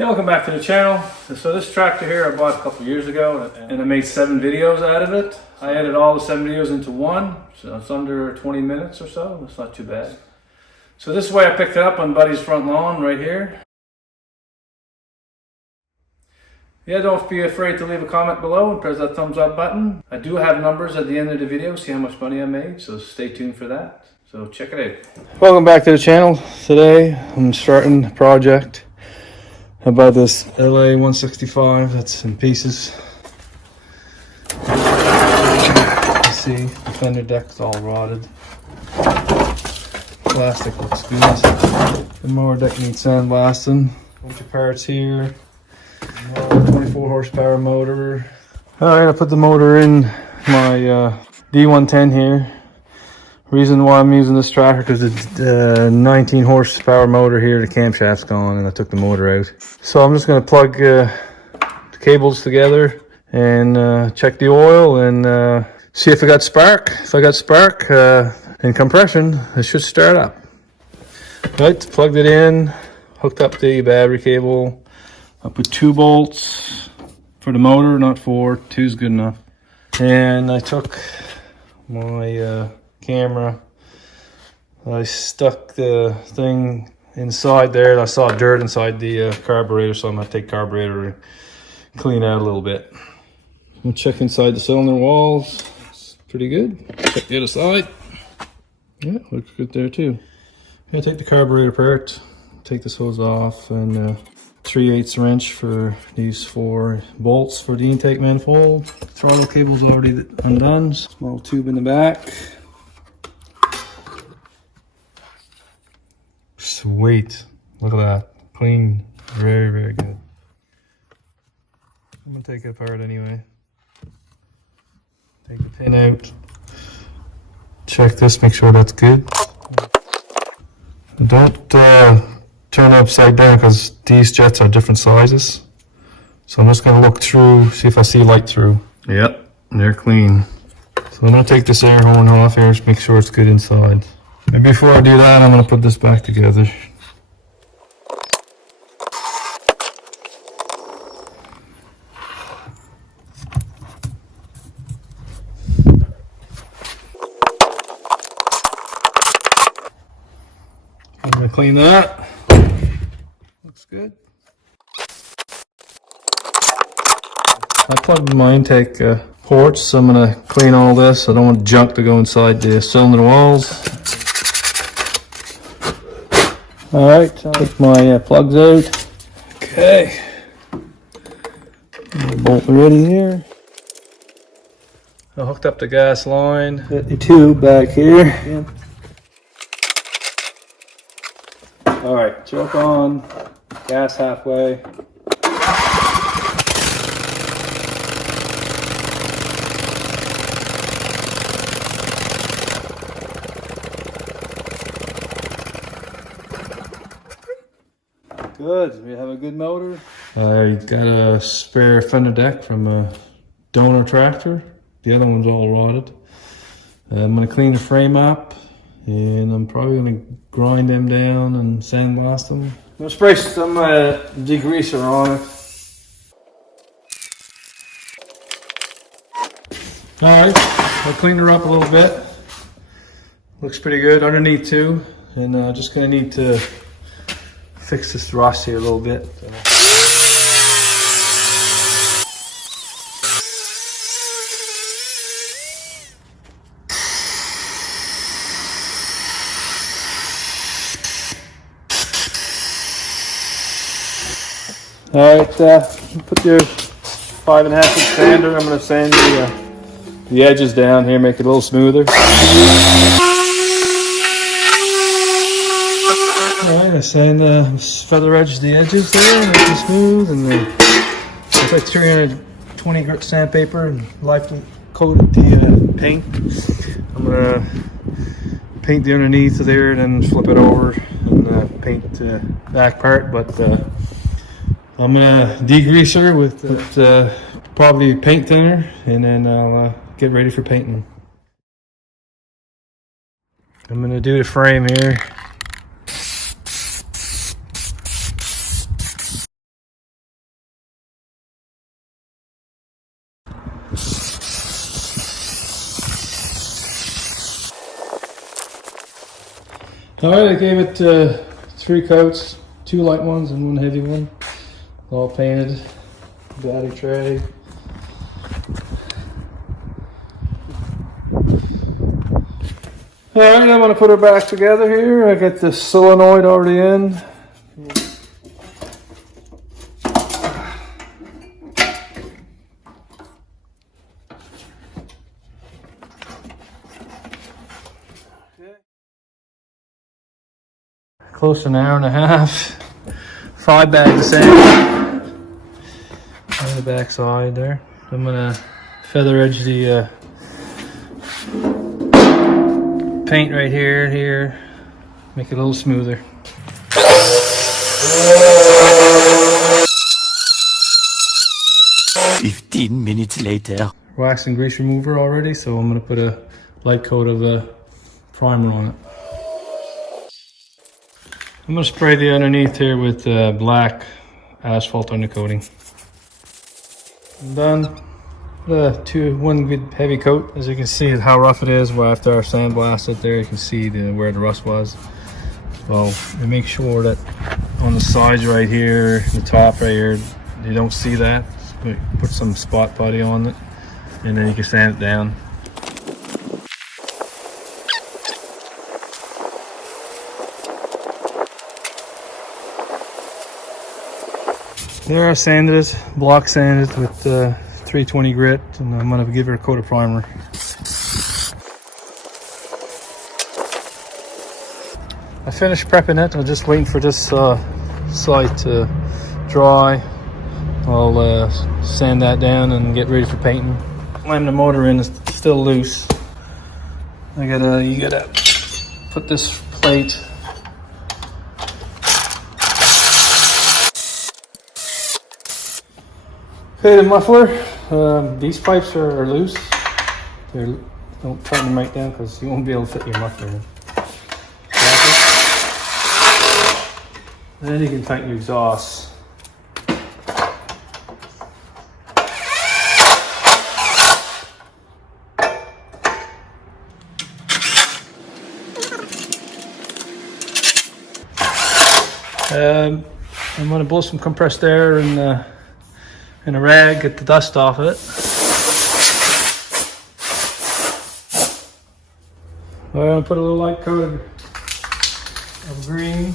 Hey, welcome back to the channel. So this tractor here I bought a couple years ago and I made 7 videos out of it. I edited all the 7 videos into one, so it's under 20 minutes or so. It's not too bad. So this is the way I picked it up on Buddy's front lawn right here. Yeah, don't be afraid to leave a comment below and press that thumbs up button. I do have numbers at the end of the video, see how much money I made, so stay tuned for that. So check it out. Welcome back to the channel. Today I'm starting a project about this LA165 that's in pieces. You see the fender deck's all rotted. Plastic looks good. The mower deck needs sandblasting. Bunch of parts here. 24 horsepower motor. Alright, I put the motor in my D110 here. Reason why I'm using this tractor because the 19 horsepower motor here, the camshaft's gone and I took the motor out. So I'm just going to plug the cables together and check the oil and see if I got spark. If I got spark and compression, it should start up. Right, plugged it in, hooked up the battery cable. I put 2 bolts for the motor, not 4. 2's good enough. And I took my camera. I stuck the thing inside there. I saw dirt inside the carburetor, so I'm going to take carburetor and clean out a little bit. I'm check inside the cylinder walls. It's pretty good. Check the other side. Yeah, looks good there too. Yeah, take the carburetor apart, take this hose off, and 3/8 wrench for these 4 bolts for the intake manifold. Throttle cable's already undone. Small tube in the back. Sweet. Look at that. Clean. Very, very good. I'm going to take it apart anyway. Take the pin out. Check this, make sure that's good. Don't turn it upside down because these jets are different sizes. So I'm just going to look through, see if I see light through. Yep, they're clean. So I'm going to take this air horn off here, just make sure it's good inside. And before I do that, I'm going to put this back together. I'm going to clean that. Looks good. I plugged my intake ports, so I'm going to clean all this. I don't want junk to go inside the cylinder walls. Alright, take my plugs out. Okay. Bolt ready here. I hooked up the gas line. Got the tube back here. Yeah. Alright, choke on. Gas halfway. Good, we have a good motor. I got a spare fender deck from a donor tractor. The other one's all rotted. I'm going to clean the frame up and I'm probably going to grind them down and sandblast them. I'm going to spray some degreaser on it. Alright, I'll clean her up a little bit. Looks pretty good underneath too. And just going to need to fix this rust here a little bit. Alright, put your 5.5 inch sander. I'm going to sand the edges down here, make it a little smoother. Alright, I sand feather edge the edges there, make it smooth, and then I take 320 grit sandpaper and lightly coat the paint. I'm gonna paint the underneath of there, and then flip it over and paint the back part. But I'm gonna degrease her with probably paint thinner, and then I'll get ready for painting. I'm gonna do the frame here. Alright, I gave it 3 coats, 2 light ones and 1 heavy one. All painted, battery tray. Alright, I'm going to put her back together here. I got the solenoid already in. Close to an hour and a half. 5 bags of sand on the back side there. I'm gonna feather edge the paint right here, make it a little smoother. "15 minutes later." Wax and grease remover already, so I'm gonna put a light coat of primer on it. I'm going to spray the underneath here with black asphalt undercoating. I'm done. One good heavy coat. As you can see how rough it is after our sandblast it there. You can see where the rust was. So make sure that on the sides right here, the top right here, you don't see that. Put some spot putty on it and then you can sand it down. There I sanded it, block sanded with 320 grit, and I'm going to give her a coat of primer. I finished prepping it. I'm just waiting for this side to dry. I'll sand that down and get ready for painting. Lam the motor in, it's still loose. You gotta put this plate. Okay, the muffler, these pipes are loose. Don't tighten them right down because you won't be able to fit your muffler in. Then you can tighten your exhaust. I'm going to blow some compressed air in a rag, get the dust off of it. I'm going to put a little light coat of green.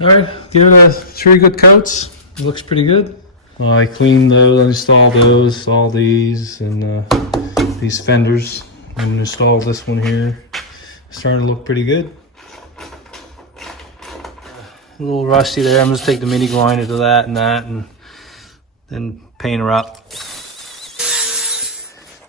Alright, give it 3 good coats. It looks pretty good. I cleaned those, I installed those, all these, and these fenders. I'm going to install this one here. It's starting to look pretty good. A little rusty there. I'm just take the mini grinder to that, and then paint her up.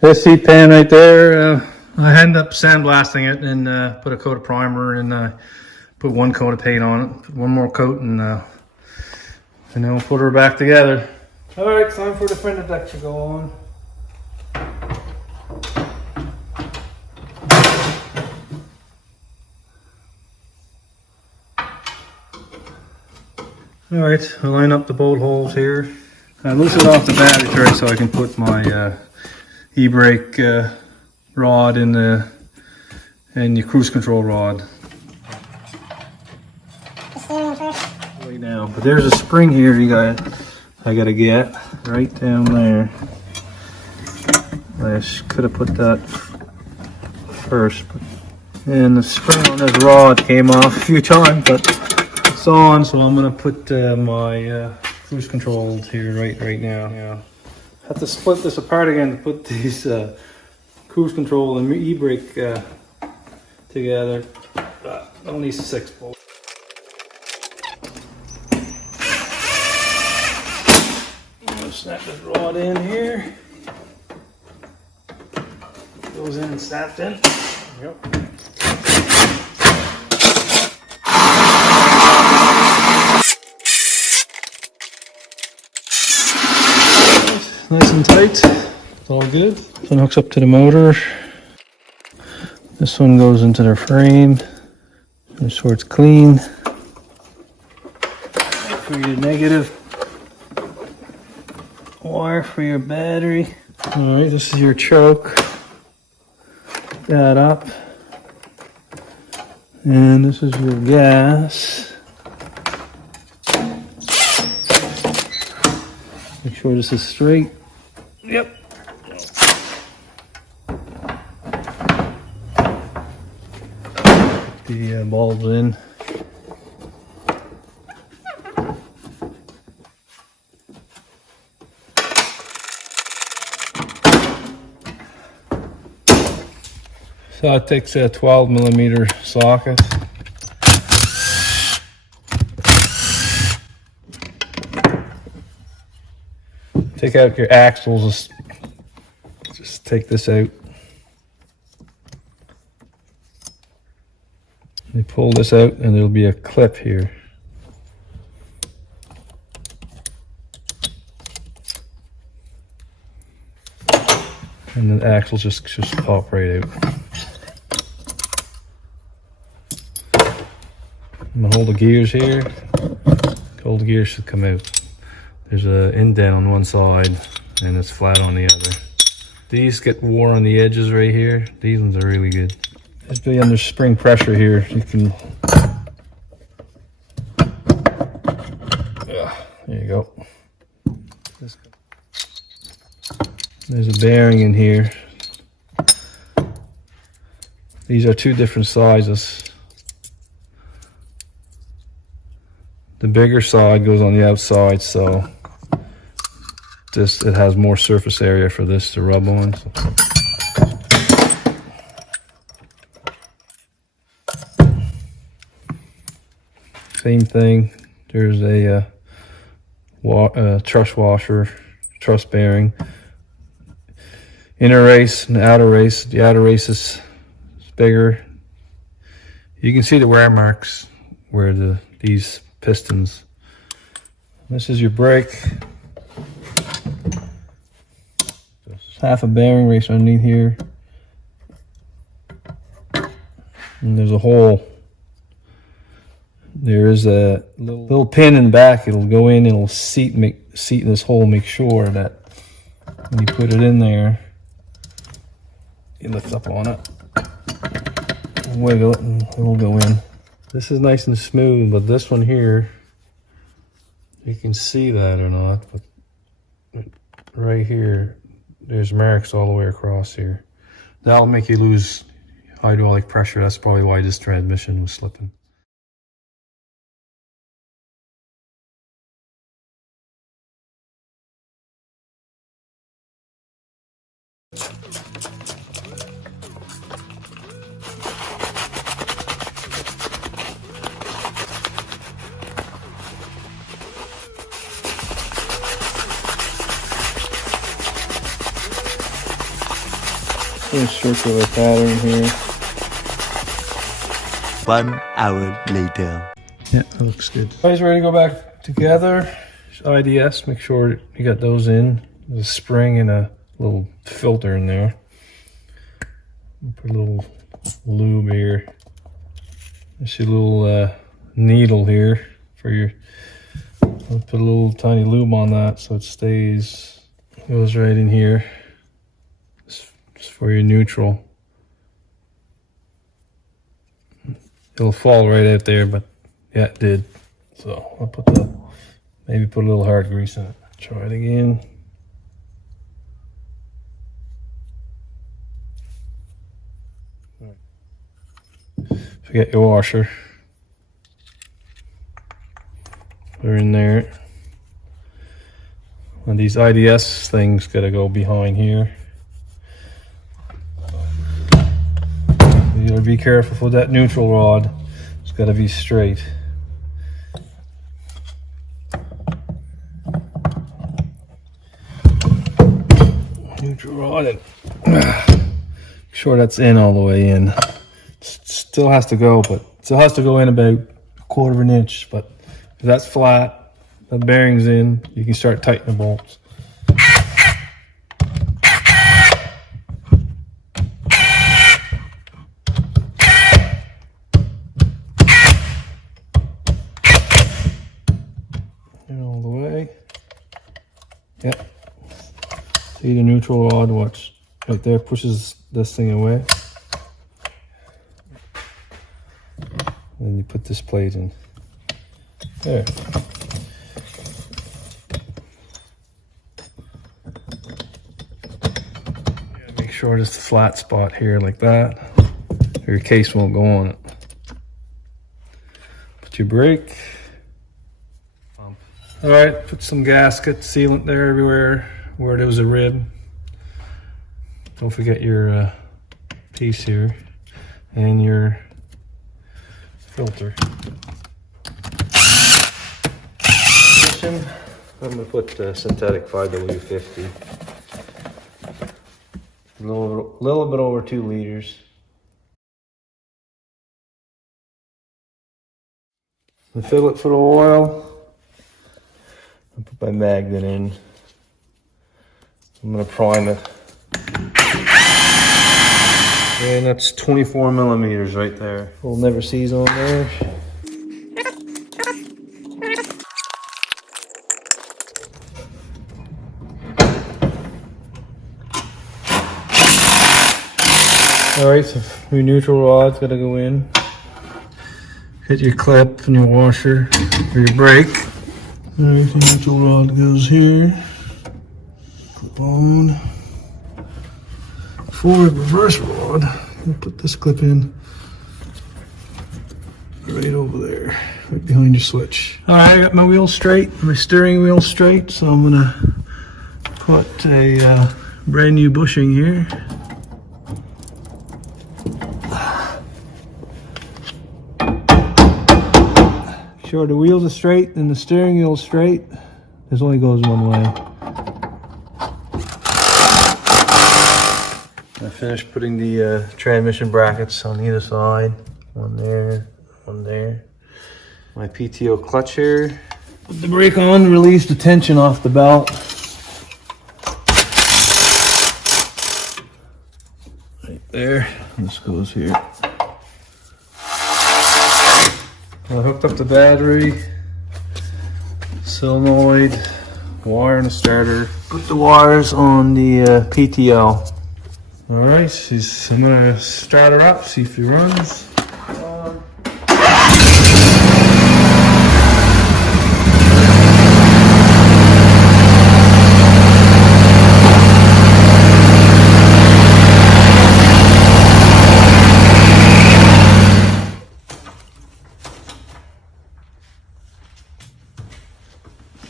This heat pan right there, I end up sandblasting it and put a coat of primer and put 1 coat of paint on it. Put 1 more coat and then we'll put her back together. All right, time for the fender deck to go on. Alright, I'll line up the bolt holes here. I loosen off the battery tray so I can put my e-brake rod in and your cruise control rod. Right now, but there's a spring here I gotta get right down there. I could have put that first, and the spring on this rod came off a few times, but it's on, so I'm gonna put my cruise control here right now. Yeah, have to split this apart again to put these cruise control and e-brake together. Only 6 bolts. I'm gonna snap this rod in here. Goes in and snapped in. Yep. Nice and tight, it's all good. This one hooks up to the motor. This one goes into the frame. Make sure it's clean. For your negative wire for your battery. All right, this is your choke. That up. And this is your gas. Make sure this is straight. Yep. The bulbs in. So it takes a 12mm socket. Take out your axles, just take this out. You pull this out and there'll be a clip here. And the axles just pop right out. I'm gonna hold the gears here. All the gears should come out. There's an indent on one side and it's flat on the other. These get wore on the edges right here. These ones are really good. Just be under spring pressure here. You can. Yeah, there you go. There's a bearing in here. These are two different sizes. The bigger side goes on the outside, so it has more surface area for this to rub on. So. Same thing. There's a truss washer, truss bearing. Inner race and outer race. The outer race is bigger. You can see the wear marks where these pistons. This is your brake. There's half a bearing race underneath here. And there's a hole. There is a little pin in the back. It'll go in and it'll seat in this hole. Make sure that when you put it in there, you lift up on it, wiggle it, and it will go in. This is nice and smooth, but this one here, you can see that or not, but right here, there's marks all the way across here. That'll make you lose hydraulic pressure. That's probably why this transmission was slipping. A circular pattern here. 1 hour later. Yeah, that looks good. Guys, ready to go back together. IDS, make sure you got those in. There's a spring and a little filter in there. Put a little lube here. There's a little needle here for your. I'll put a little tiny lube on that so it stays. Goes right in here. For your neutral. It'll fall right out there, but yeah, it did. So I'll put maybe put a little hard grease in it. Try it again. Forget your washer. They're in there. And these IDS things gotta go behind here. You gotta be careful with that neutral rod. It's gotta be straight. Neutral rod and make sure that's in all the way in. Still has to go, but still has to go in about 1/4 of an inch. But if that's flat, that bearing's in, you can start tightening the bolts. All the way. Yep. See the neutral rod, watch. Right there, pushes this thing away. And then you put this plate in. There. Make sure there's a flat spot here like that, or your case won't go on it. Put your brake. All right, put some gasket sealant there everywhere where there was a rib. Don't forget your piece here and your filter. I'm gonna put synthetic 5W50. A little bit over 2 liters. I fill it for the oil. I put my magnet in. I'm gonna prime it. And that's 24 millimeters right there. We'll never seize on there. Alright, so your neutral rod's gotta go in. Hit your clip and your washer or your brake. Alright, the neutral rod goes here. Clip on. Forward reverse rod. I'll put this clip in right over there, right behind your switch. Alright, I got my wheel straight, my steering wheel straight, so I'm gonna put a brand new bushing here. Sure the wheels are straight and the steering wheel is straight. This only goes one way. I finished putting the transmission brackets on either side. One there, one there. My PTO clutch here. Put the brake on, release the tension off the belt. Right there. This goes here. I hooked up the battery, solenoid, wire in the starter. Put the wires on the PTO. Alright, I'm gonna start her up, see if it runs.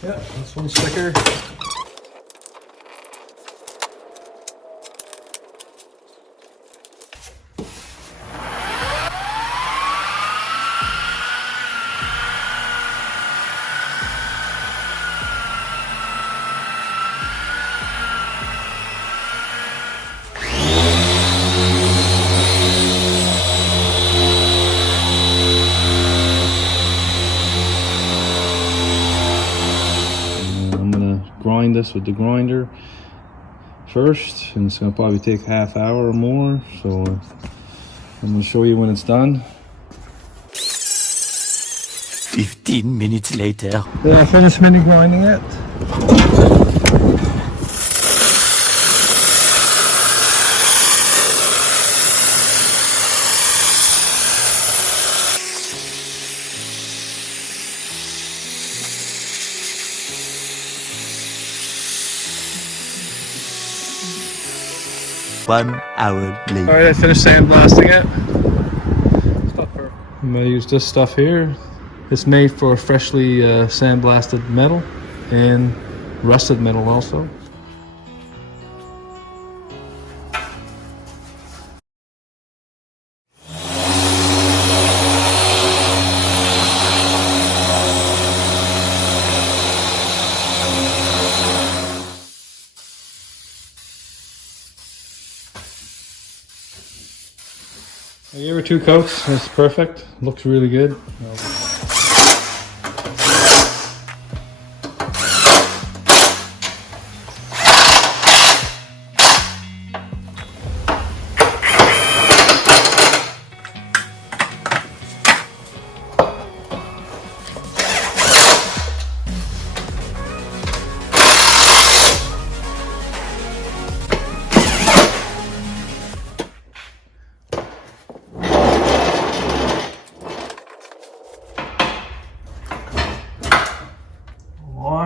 Yeah, this one's thicker. Grind this with the grinder first, and it's going to probably take half hour or more, so I'm going to show you when it's done. 15 minutes later. Yeah, I finished mini grinding it. One hour later. Alright, I finished sandblasting it. I'm going to use this stuff here. It's made for freshly sandblasted metal and rusted metal also. I gave her 2 coats. It's perfect. Looks really good.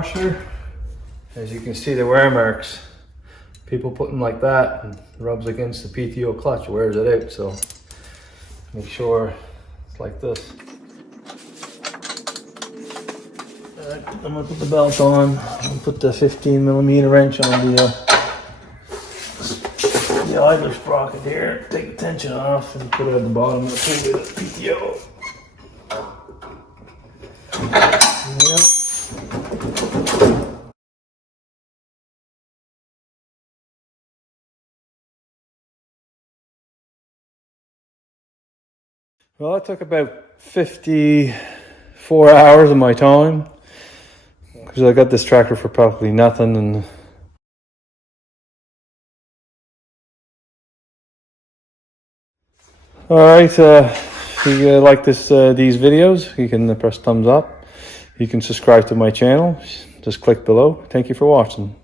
washer. As you can see, the wear marks. People put them like that and rubs against the PTO clutch, wears it out. So make sure it's like this. I'm gonna put the belt on. I'm gonna put the 15mm wrench on the idler sprocket here. Take the tension off and put it at the bottom of the PTO. Yep. Well, it took about 54 hours of my time because I got this tractor for probably nothing. And all right, if you like these videos, you can press thumbs up. You can subscribe to my channel. Just click below. Thank you for watching.